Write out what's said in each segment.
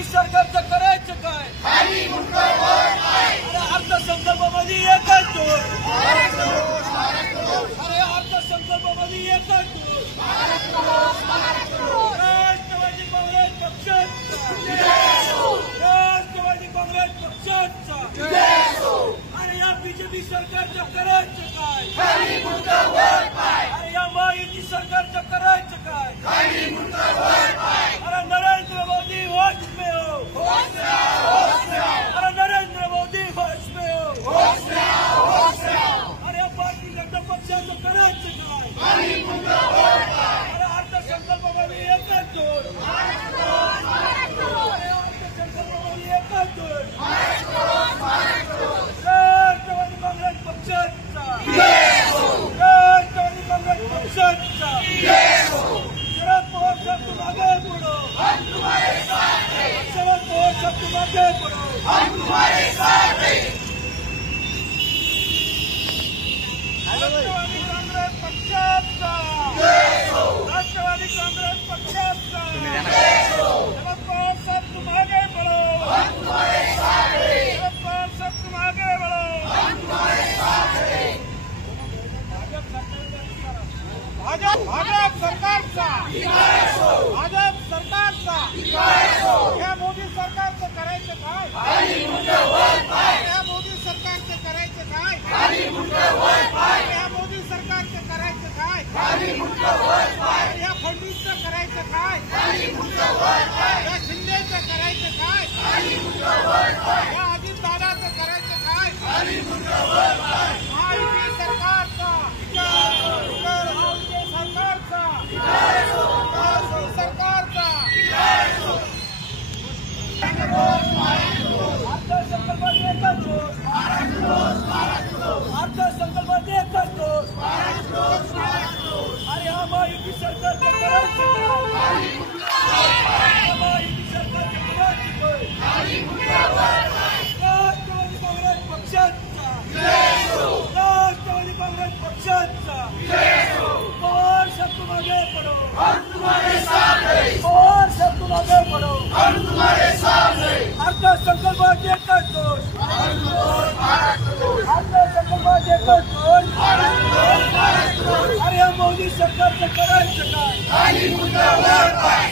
BJP सरकारचं करायचं काय? अरे अर्थसंकल्पामध्ये एकच जोर, अरे अर्थसंकल्पामध्ये एकच जोर. राष्ट्रवादी काँग्रेस पक्षाचा, राष्ट्रवादी काँग्रेस पक्षाचा. अरे या बीजेपी सरकारचं करायचं काय? अरे या महायुती सरकारचं करायचं काय? अरे नरेंद्र मोदी होश में हो, अरे नरेंद्र मोदी होश में हो. अरे भारतीय जनता पक्षाचं करायचं काय? अरे अर्थसंकल्पामध्ये एकच जोर, अरे अर्थसंकल्पामध्ये एकच जोर. राष्ट्रवादी काँग्रेस पक्षाचा, राष्ट्रवादी काँग्रेस पक्षाचा. शरद पवार साहब तुम आगे बढ़ो, शरद पवार साहब तुम आगे बढ़ो. राष्ट्रवादी काँग्रेस पक्षाचा, राष्ट्रवादी काँग्रेस पक्षाचा. शरद पवार साहब तुम आगे बढ़ो, शरद पवार साहब तुम आगे बढ़ो. भाजप सरकारचा, भाजप सरकारचा. या मोदी सरकारचं करायचं काय? या मोदी सरकारचं करायचं काय? या मोदी सरकारचं करायचं काय? या फडणवीसचं करायचं काय? या शिंदेचं करायचं काय? या अजितदादाचं करायचं काय? महायुती सरकारचा, सरकारचा. अर्थसंकल्पात एकच जोर, अर्थसंकल्पात एकच जोर. अरे हा महायुती सरकारचं करायचं काय? महायुती सरकारचं करायचं काय? राष्ट्रवादी काँग्रेस पक्षाचा, राष्ट्रवादी काँग्रेस पक्षाचा. पवार साहब तुम आगे बढ़ो, पवार साहब तुम आगे बढ़ो. अर्थसंकल्पात एकच जोर, अर्थसंकल्पात एकच जोर. अरे मोदी सरकारचं करायचं काय?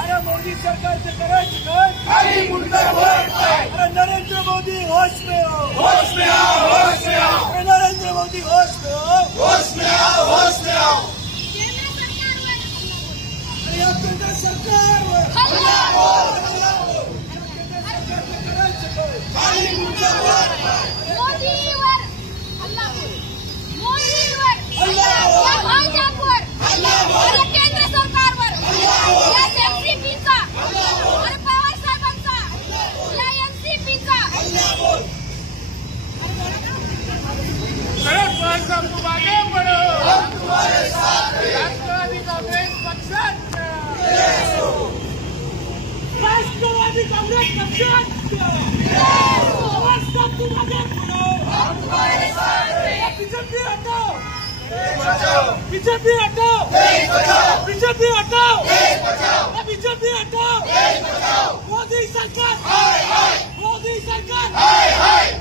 अरे मोदी सरकारचं करायचं काय? अरे नरेंद्र मोदी होश में हो, अरे नरेंद्र मोदी होश में हो. या केंद्र सरकारवर केंद्र सरकारवर एनसीपीचा आणि पवार साहेबांचा या एनसीपीचा. शरद पवार साहब तुम आगे बढ़ो, राष्ट्रवादी काँग्रेस पक्षाचा, राष्ट्रवादी काँग्रेस पक्षाचा. पवार साहब तुम आगे बढ़ो. बीजेपी हटाओ, बीजेपी हटाओ, बीजेपी हटाओ, बीजेपी हटाओ. मोदी सरकार, मोदी सरकार,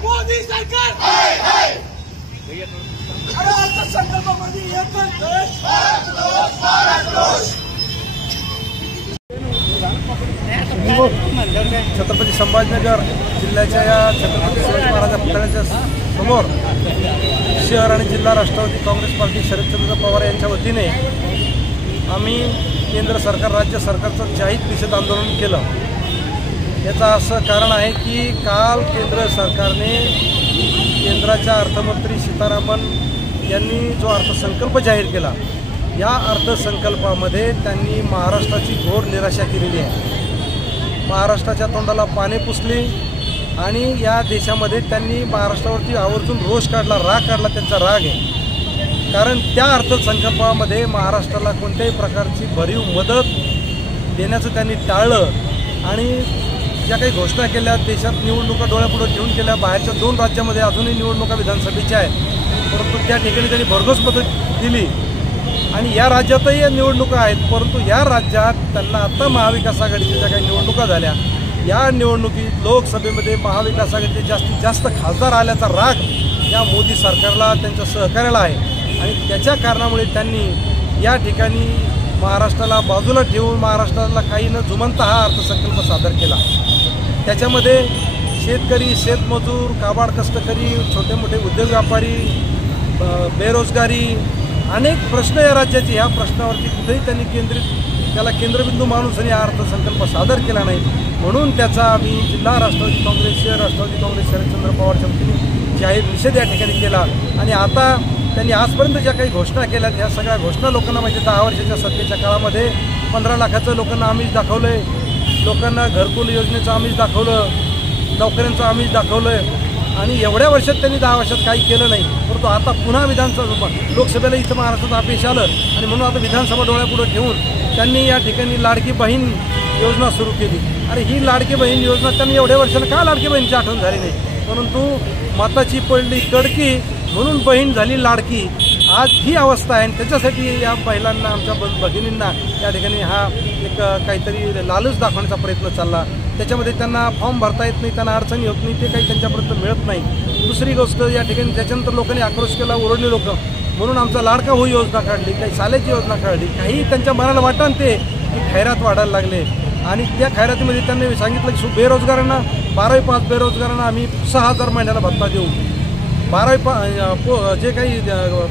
मोदी सरकार. अरे अर्थसंकल्पामध्ये एकच देश. छत्रपती संभाजीनगर जिल्ह्याच्या या छत्रपती शिवाजी महाराज पुतळ्याच्या समोर शहर आणि जिल्हा राष्ट्रवादी काँग्रेस पार्टी शरदचंद्र पवार यांच्या वतीने आम्ही केंद्र सरकार राज्य सरकारचं जाहीर निषेध आंदोलन केलं. याचं असं कारण आहे की काल केंद्र सरकारने केंद्राच्या अर्थमंत्री सीतारामन यांनी जो अर्थसंकल्प जाहीर केला, या अर्थसंकल्पामध्ये त्यांनी महाराष्ट्राची घोर निराशा केलेली आहे. महाराष्ट्राच्या तोंडाला पाने पुसली आणि या देशामध्ये त्यांनी महाराष्ट्रावरती आवर्जून रोष काढला, राग काढला. त्यांचा राग आहे कारण त्या अर्थसंकल्पामध्ये महाराष्ट्राला कोणत्याही प्रकारची भरीव मदत देण्याचं त्यांनी टाळलं आणि ज्या काही घोषणा केल्या, देशात निवडणुका डोळ्यापुढे ठेवून केल्या. बाहेरच्या 2 राज्यामध्ये अजूनही निवडणुका विधानसभेच्या आहेत, परंतु त्या ठिकाणी त्यांनी भरघोस मदत दिली आणि या राज्यातही निवडणुका आहेत. परंतु या राज्यात त्यांना आता महाविकास आघाडीच्या ज्या काही निवडणुका झाल्या या निवडणुकीत लोकसभेमध्ये महाविकास आघाडीचे जास्तीत जास्त खासदार आल्याचा राग या मोदी सरकारला, त्यांच्या सहकार्याला आहे आणि त्याच्या कारणामुळे त्यांनी या ठिकाणी महाराष्ट्राला बाजूला ठेवून महाराष्ट्राला काही न जुमानता हा अर्थसंकल्प सादर केला। त्याच्यामध्ये शेतकरी, शेतमजूर, काबाड कष्टकरी, छोटे मोठे उद्योग व्यापारी, बेरोजगारी, अनेक प्रश्न या राज्याचे, ह्या प्रश्नावरती कुठेही त्यांनी त्याला केंद्रबिंदू मानून हा अर्थसंकल्प सादर केला नाही। म्हणून त्याचा आम्ही जिल्हा राष्ट्रवादी काँग्रेस, शहर राष्ट्रवादी काँग्रेस शरदचंद्र पवारच्या वतीने जाहीर निषेध या ठिकाणी केला। आणि आता त्यांनी आजपर्यंत ज्या काही घोषणा केल्या ह्या सगळ्या घोषणा लोकांना माहिती, 10 वर्षाच्या सत्तेच्या काळामध्ये 15 लाखाचं लोकांना आमिष दाखवलं आहे, लोकांना घरकुल योजनेचं आमिष दाखवलं, नोकऱ्यांचं आमिष दाखवलं आहे आणि एवढ्या वर्षात त्यांनी 10 वर्षात काही केलं नाही। परंतु आता पुन्हा लोकसभेला इथं महाराष्ट्रात अपयश आलं आणि म्हणून आता विधानसभा डोळ्यापुढे ठेवून त्यांनी या ठिकाणी लाडकी बहीण योजना सुरू केली। आणि ही लाडकी बहीण योजना त्यांनी एवढ्या वर्षाला का लाडकी बहीणची आठवण झाली नाही, परंतु मताची पडली कडकी म्हणून बहीण झाली लाडकी। आज ही अवस्था आहे आणि त्याच्यासाठी या महिलांना, आमच्या भगिनींना या ठिकाणी हा एक काहीतरी लालच दाखवण्याचा प्रयत्न चालला। त्याच्यामध्ये त्यांना फॉर्म भरता येत नाही, त्यांना अडचणी होत नाही, ते काही त्यांच्यापर्यंत मिळत नाही। दुसरी गोष्ट या ठिकाणी त्याच्यानंतर लोकांनी आक्रोश केला, ओरडले लोक, म्हणून आमचा लाडका हो योजना काढली, काही शालेची योजना काढली, काही त्यांच्या मनाला वाटण ते की खैरात वाढायला लागले। आणि त्या खैरातीमध्ये त्यांनी सांगितलं की बेरोजगारांना 12वी पास बेरोजगारांना आम्ही 6,000 महिन्याला भत्ता देऊ, 12वी जे काही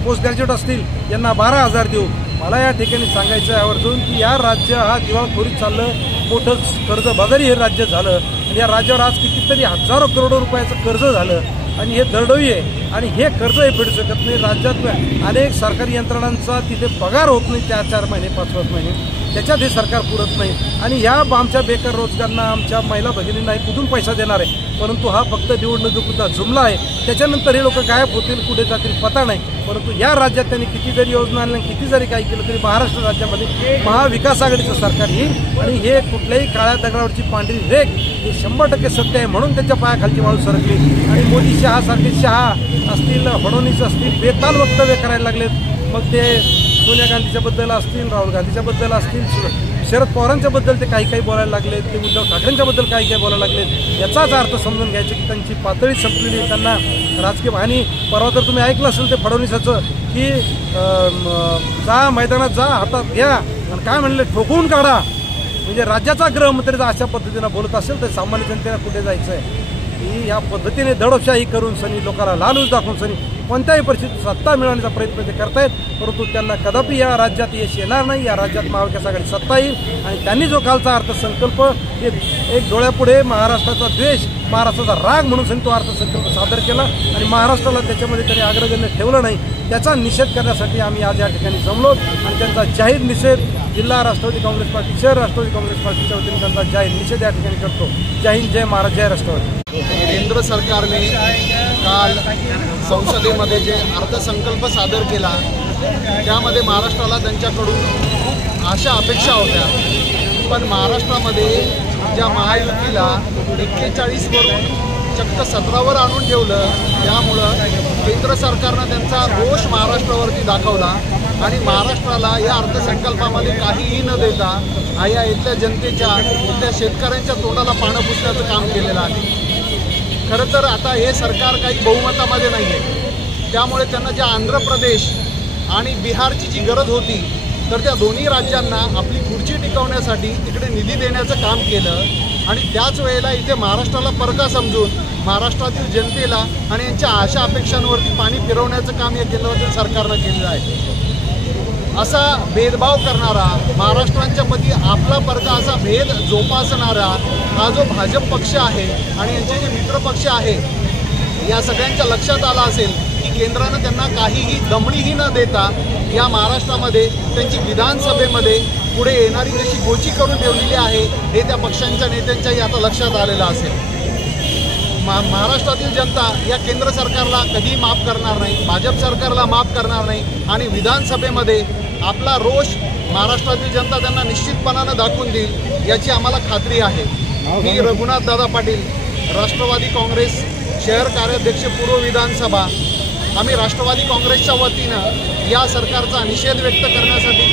पोस्ट ग्रॅज्युएट असतील यांना 12,000 देऊ। मला या ठिकाणी सांगायचं आहे आवर्जून की या राज्य हा दिवाळखोरीत चाललं, मोठं कर्जबाजारी हे राज्य झालं आणि या राज्यावर आज कितीतरी हजारो करोडो रुपयाचं कर्ज झालं आणि हे दरडोई आहे आणि हे कर्ज हे फेडू शकत नाही। राज्यात अनेक सरकारी यंत्रणांचा तिथे पगार होत नाही 4-4 महिने 5-5 महिने, त्याच्यात हे सरकार पुरत नाही आणि ह्या आमच्या बेकार रोजगारांना, आमच्या महिला भगिनींना कुठून पैसा देणार आहे। परंतु हा फक्त निवडणुकीपुरता जुमला आहे, त्याच्यानंतर हे लोक गायब होतील, कुठे जातील पता नाही। परंतु या राज्यात त्यांनी किती जरी योजना आणल्या, किती जरी काही केलं तरी महाराष्ट्र राज्यामध्ये महाविकास आघाडीचं सरकार येईल आणि हे कुठल्याही काळ्या दगडावरची पांढरी रेख हे 100% सत्य आहे। म्हणून त्यांच्या पायाखालची वाळू सरकली आणि मोदी शहासारखे शहा असतील, फडणवीस असतील, बेताल वक्तव्य करायला लागलेत। मग ते सोनिया गांधीच्याबद्दल असतील, राहुल गांधीच्याबद्दल असतील, शरद पवारांच्याबद्दल ते काही बोलायला लागलेत, ते उद्धव ठाकरेंच्याबद्दल काही बोलायला लागलेत। याचाच अर्थ समजून घ्यायचं की त्यांची पातळी संपलेली, त्यांना राजकीय आणि परवा तर तुम्ही ऐकलं असेल ते फडणवीसाचं की जा मैदानात जा, हातात घ्या आणि काय म्हणले ठोकून काढा, म्हणजे राज्याचा गृहमंत्री जर अशा पद्धतीनं बोलत असेल तर सामान्य जनतेला कुठे जायचं आहे। की या पद्धतीने दडपशाही करून सनी लोकांना लालूच दाखवून सनी कोणत्याही परिस्थितीत सत्ता मिळवण्याचा प्रयत्न ते करतायत, परंतु त्यांना कदापि या राज्यात यश येणार नाही। या राज्यात महाविकास आघाडी सत्ता येईल आणि त्यांनी जो कालचा अर्थसंकल्प हे एक डोळ्यापुढे महाराष्ट्राचा द्वेष, महाराष्ट्राचा राग म्हणून तो अर्थसंकल्प सादर केला आणि महाराष्ट्राला त्याच्यामध्ये त्यांनी अग्रगण्य ठेवलं नाही, त्याचा निषेध करण्यासाठी आम्ही आज या ठिकाणी जमलो आणि त्यांचा जाहीर निषेध जिल्हा राष्ट्रवादी काँग्रेस पार्टी, शहर राष्ट्रवादी काँग्रेस पार्टीच्या वतीने त्यांचा जाहीर निषेध या ठिकाणी करतो। जय हिंद, जय महाराज, जय राष्ट्रवादी। केंद्र सरकारने काल संसदेमध्ये जे अर्थसंकल्प सादर केला त्यामध्ये महाराष्ट्राला त्यांच्याकडून खूप आशा अपेक्षा होत्या, पण महाराष्ट्रामध्ये ज्या महायुतीला 41 वरून चक्क 17वर आणून ठेवलं, त्यामुळं केंद्र सरकारनं त्यांचा रोष महाराष्ट्रावरती दाखवला आणि महाराष्ट्राला या अर्थसंकल्पामध्ये काहीही न देता या इथल्या जनतेच्या, इथल्या शेतकऱ्यांच्या तोंडाला पाणी पुसण्याचं काम केलेलं आहे। खरं तर आता हे सरकार काही बहुमतामध्ये नाही आहे, त्यामुळे त्यांना ज्या आंध्र प्रदेश आणि बिहारची जी गरज होती तर त्या दोन्ही राज्यांना आपली खुर्ची टिकवण्यासाठी तिकडे निधी देण्याचं काम केलं आणि त्याच वेळेला इथे महाराष्ट्राला परका समजून महाराष्ट्रातील जनतेला आणि यांच्या आशा अपेक्षांवरती पाणी फिरवण्याचं काम या केंद्रातील सरकारनं केलेलं आहे। असा भेदभाव करणारा, महाराष्ट्रांच्या प्रती आपला परका असा भेद जोपासणारा हा जो भाजप पक्ष आहे आणि यांचे जे मित्रपक्ष आहे, या सगळ्यांच्या लक्षात आलं असेल की केंद्रानं त्यांना काहीही दमडीही न देता या महाराष्ट्रामध्ये त्यांची विधानसभेमध्ये पुढे येणारी कशी गोची करून ठेवलेली आहे हे त्या पक्षांच्या नेत्यांच्याही आता लक्षात आलेलं असेल। महाराष्ट्रातील जनता या केंद्र सरकारला कधी माफ करणार नाही, भाजप सरकारला माफ करणार नाही आणि विधानसभेमध्ये आपला रोष महाराष्ट्रातील जनता त्यांना निश्चितपणानं दाखवून देईल याची आम्हाला खात्री आहे। मी रघुनाथ दादा पाटील, राष्ट्रवादी काँग्रेस शहर कार्याध्यक्ष, पूर्व विधानसभा, आम्ही राष्ट्रवादी काँग्रेसच्या वतीनं या सरकारचा निषेध व्यक्त करण्यासाठी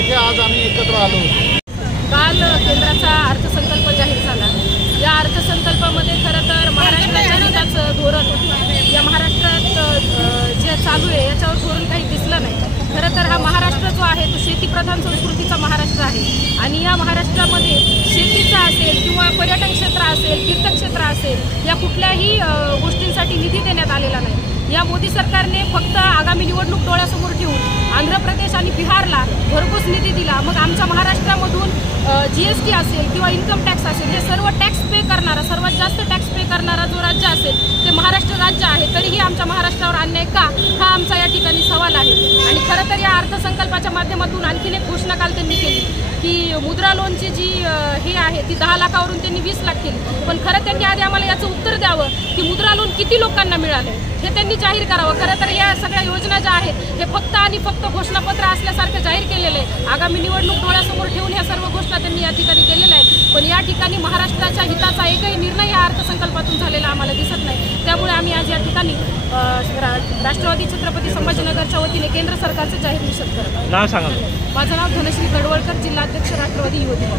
इथे आज आम्ही एकत्र आलो होतो। काल केंद्राचा अर्थसंकल्प जाहीर झाला, या अर्थसंकल्पामध्ये खरं तर महाराष्ट्राच्या हिताचं धोरण या महाराष्ट्रात जे चालू आहे याच्यावर धोरण काही दिसलं नाही. खरं तर हा महाराष्ट्र जो आहे तो शेतीप्रधान संस्कृतीचा महाराष्ट्र आहे आणि या महाराष्ट्रामध्ये शेतीचा असेल किंवा पर्यटन क्षेत्र असेल, तीर्थक्षेत्र असेल, या कुठल्याही गोष्टींसाठी निधी देण्यात आलेला नाही. या मोदी सरकारने फक्त आगामी निवडणूक डोळ्यासमोर ठेवून आंध्र प्रदेश आणि बिहारला भरघोस निधी दिला. मग आमच्या महाराष्ट्रामधून GST असेल किंवा इन्कम टॅक्स असेल, हे सर्व टॅक्स पे करणारा, सर्वात जास्त टॅक्स पे करणारा जो राज्य असेल ते महाराष्ट्र राज्य आहे. तरीही आमच्या महाराष्ट्रावर अन्याय का, हा आमचा या ठिकाणी सवाल आहे. आणि खरं तर या अर्थसंकल्पाच्या माध्यमातून आणखीन एक घोषणा काल त्यांनी केली की मुद्रा लोनची जी हे आहे ती 10 लाखावरून त्यांनी 20 लाख केली. पण खरं त्यांनी आधी आम्हाला याचं उत्तर द्यावं की मुद्रा लोन किती लोकांना मिळाले हे त्यांनी जाहीर करावं. खरं तर या सगळ्या योजना ज्या आहेत हे फक्त आणि फक्त घोषणापत्र असल्यासारखं जाहीर केलेलं आहे. आगामी निवडणूक डोळ्यासमोर ठेवून ह्या सर्व घोषणा त्यांनी या ठिकाणी केलेल्या आहेत. पण या ठिकाणी महाराष्ट्राच्या हिताचा एकही निर्णय या अर्थसंकल्पातून झालेला आम्हाला दिसत नाही. त्यामुळे आम्ही आज या ठिकाणी राष्ट्रवादी छत्रपती संभाजीनगरच्या वतीने केंद्र सरकारचे जाहीर निषेध करत आहोत. नाव सांगा. माझं नाव धनश्री गडवळकर, जिल्हाध्यक्ष राष्ट्रवादी युवती.